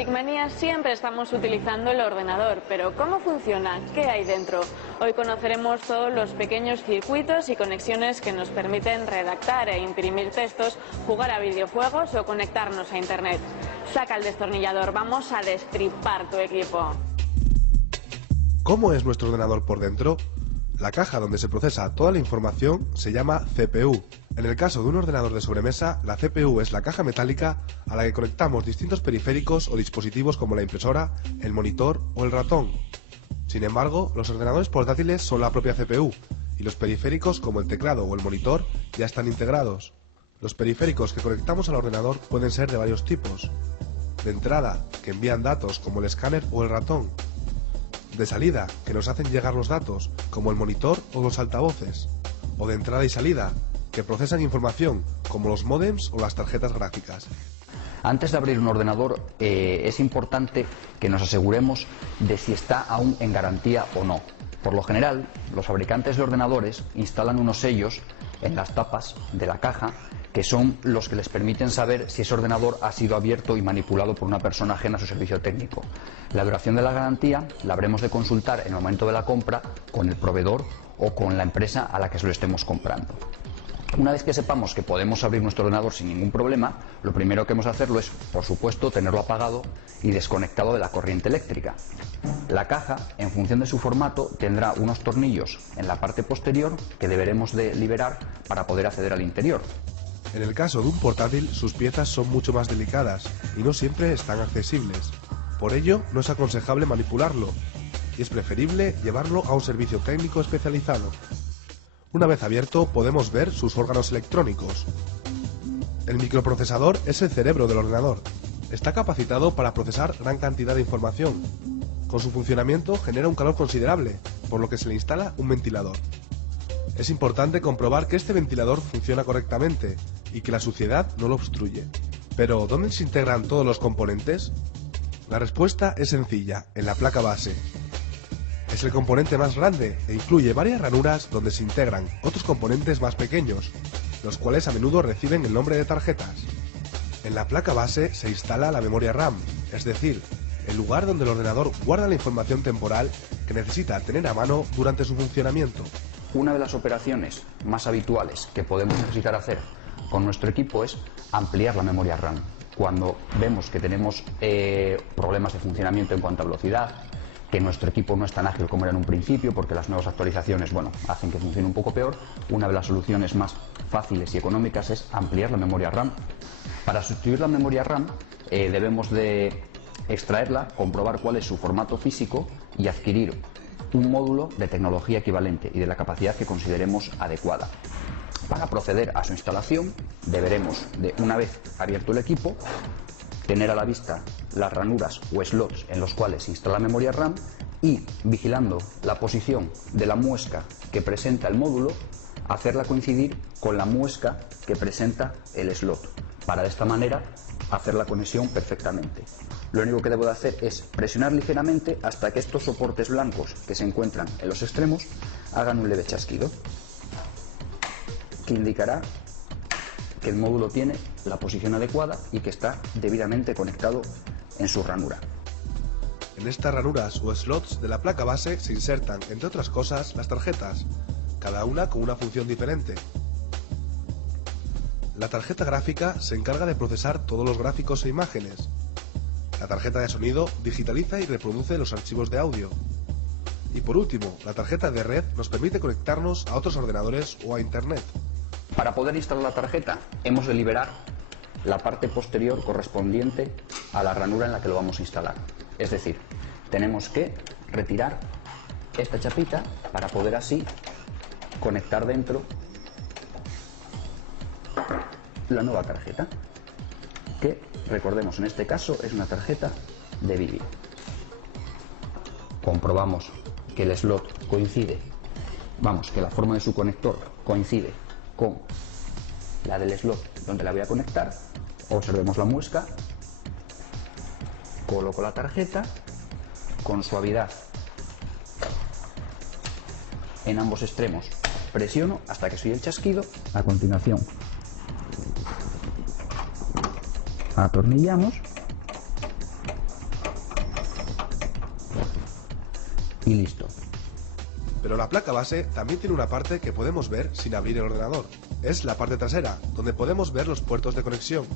TICMANIA siempre estamos utilizando el ordenador, pero ¿cómo funciona? ¿Qué hay dentro? Hoy conoceremos todos los pequeños circuitos y conexiones que nos permiten redactar e imprimir textos, jugar a videojuegos o conectarnos a Internet. Saca el destornillador, vamos a destripar tu equipo. ¿Cómo es nuestro ordenador por dentro? La caja donde se procesa toda la información se llama CPU. En el caso de un ordenador de sobremesa, la CPU es la caja metálica a la que conectamos distintos periféricos o dispositivos como la impresora, el monitor o el ratón. Sin embargo, los ordenadores portátiles son la propia CPU y los periféricos como el teclado o el monitor ya están integrados. Los periféricos que conectamos al ordenador pueden ser de varios tipos. De entrada, que envían datos como el escáner o el ratón. De salida, que nos hacen llegar los datos, como el monitor o los altavoces. O de entrada y salida, que procesan información, como los módems o las tarjetas gráficas. Antes de abrir un ordenador, es importante que nos aseguremos de si está aún en garantía o no. Por lo general, los fabricantes de ordenadores instalan unos sellos en las tapas de la caja que son los que les permiten saber si ese ordenador ha sido abierto y manipulado por una persona ajena a su servicio técnico. La duración de la garantía la habremos de consultar en el momento de la compra con el proveedor o con la empresa a la que se lo estemos comprando. Una vez que sepamos que podemos abrir nuestro ordenador sin ningún problema, lo primero que hemos de hacerlo es, por supuesto, tenerlo apagado y desconectado de la corriente eléctrica. La caja, en función de su formato, tendrá unos tornillos en la parte posterior que deberemos de liberar para poder acceder al interior. En el caso de un portátil, sus piezas son mucho más delicadas y no siempre están accesibles. Por ello, no es aconsejable manipularlo y es preferible llevarlo a un servicio técnico especializado. Una vez abierto, podemos ver sus órganos electrónicos. El microprocesador es el cerebro del ordenador. Está capacitado para procesar gran cantidad de información. Con su funcionamiento genera un calor considerable, por lo que se le instala un ventilador. Es importante comprobar que este ventilador funciona correctamente y que la suciedad no lo obstruye. Pero, ¿dónde se integran todos los componentes? La respuesta es sencilla, en la placa base. Es el componente más grande e incluye varias ranuras donde se integran otros componentes más pequeños, los cuales a menudo reciben el nombre de tarjetas. En la placa base se instala la memoria RAM, es decir, el lugar donde el ordenador guarda la información temporal que necesita tener a mano durante su funcionamiento. Una de las operaciones más habituales que podemos necesitar hacer con nuestro equipo es ampliar la memoria RAM. Cuando vemos que tenemos problemas de funcionamiento en cuanto a velocidad, que nuestro equipo no es tan ágil como era en un principio porque las nuevas actualizaciones hacen que funcione un poco peor, una de las soluciones más fáciles y económicas es ampliar la memoria RAM. Para sustituir la memoria RAM debemos de extraerla, comprobar cuál es su formato físico y adquirir un módulo de tecnología equivalente y de la capacidad que consideremos adecuada. Para proceder a su instalación deberemos, una vez abierto el equipo, tener a la vista las ranuras o slots en los cuales se instala la memoria RAM y, vigilando la posición de la muesca que presenta el módulo, hacerla coincidir con la muesca que presenta el slot, para de esta manera hacer la conexión perfectamente. Lo único que debo de hacer es presionar ligeramente hasta que estos soportes blancos que se encuentran en los extremos hagan un leve chasquido, que indicará que el módulo tiene la posición adecuada y que está debidamente conectado en su ranura. En estas ranuras o slots de la placa base se insertan, entre otras cosas, las tarjetas, cada una con una función diferente. La tarjeta gráfica se encarga de procesar todos los gráficos e imágenes. La tarjeta de sonido digitaliza y reproduce los archivos de audio. Y por último, la tarjeta de red nos permite conectarnos a otros ordenadores o a Internet. Para poder instalar la tarjeta hemos de liberar la parte posterior correspondiente a la ranura en la que lo vamos a instalar. Es decir, tenemos que retirar esta chapita para poder así conectar dentro la nueva tarjeta, que recordemos en este caso es una tarjeta de vídeo. Comprobamos que el slot coincide, que la forma de su conector coincide con la del slot donde la voy a conectar. Observemos la muesca, coloco la tarjeta con suavidad en ambos extremos, presiono hasta que se oye el chasquido. A continuación atornillamos y listo. Pero la placa base también tiene una parte que podemos ver sin abrir el ordenador. Es la parte trasera, donde podemos ver los puertos de conexión,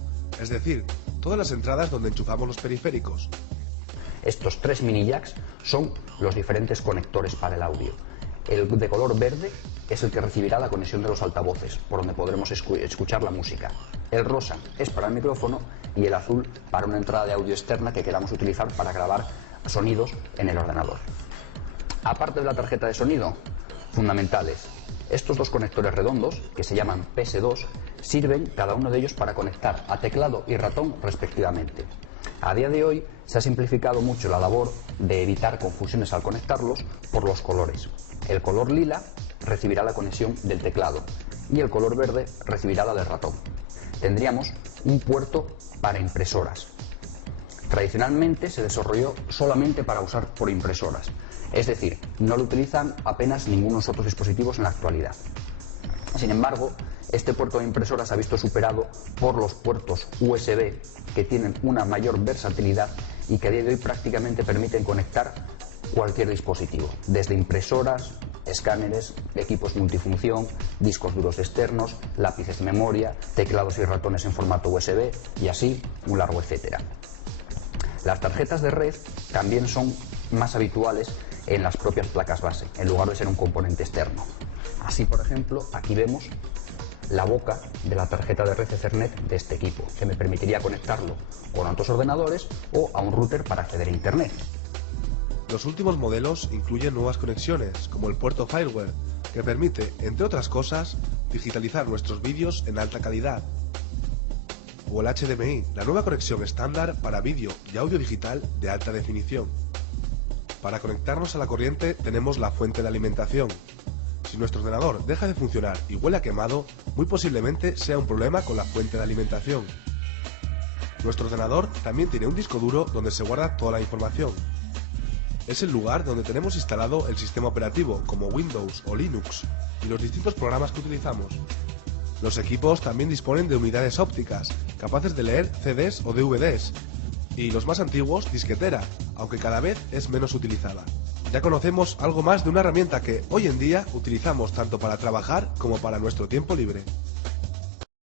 es decir, todas las entradas donde enchufamos los periféricos. Estos 3 mini jacks son los diferentes conectores para el audio. El de color verde es el que recibirá la conexión de los altavoces, por donde podremos escuchar la música. El rosa es para el micrófono y el azul para una entrada de audio externa que queramos utilizar para grabar sonidos en el ordenador. Aparte de la tarjeta de sonido, fundamentales, estos 2 conectores redondos, que se llaman PS2, sirven cada uno de ellos para conectar a teclado y ratón respectivamente. A día de hoy se ha simplificado mucho la labor de evitar confusiones al conectarlos por los colores. El color lila recibirá la conexión del teclado y el color verde recibirá la del ratón. Tendríamos un puerto para impresoras. Tradicionalmente se desarrolló solamente para usar por impresoras, es decir, no lo utilizan apenas ningunos otros dispositivos en la actualidad. Sin embargo, este puerto de impresoras se ha visto superado por los puertos USB, que tienen una mayor versatilidad y que a día de hoy prácticamente permiten conectar cualquier dispositivo, desde impresoras, escáneres, equipos multifunción, discos duros externos, lápices de memoria, teclados y ratones en formato USB y así un largo etcétera. Las tarjetas de red también son más habituales en las propias placas base, en lugar de ser un componente externo. Así, por ejemplo, aquí vemos la boca de la tarjeta de red Ethernet de este equipo, que me permitiría conectarlo con otros ordenadores o a un router para acceder a Internet. Los últimos modelos incluyen nuevas conexiones, como el puerto Firewire, que permite, entre otras cosas, digitalizar nuestros vídeos en alta calidad. O el HDMI, la nueva conexión estándar para vídeo y audio digital de alta definición. Para conectarnos a la corriente tenemos la fuente de alimentación. Si nuestro ordenador deja de funcionar y huele a quemado, muy posiblemente sea un problema con la fuente de alimentación. Nuestro ordenador también tiene un disco duro donde se guarda toda la información. Es el lugar donde tenemos instalado el sistema operativo, como Windows o Linux, y los distintos programas que utilizamos. Los equipos también disponen de unidades ópticas, capaces de leer CDs o DVDs, y los más antiguos, disquetera, aunque cada vez es menos utilizada. Ya conocemos algo más de una herramienta que hoy en día utilizamos tanto para trabajar como para nuestro tiempo libre.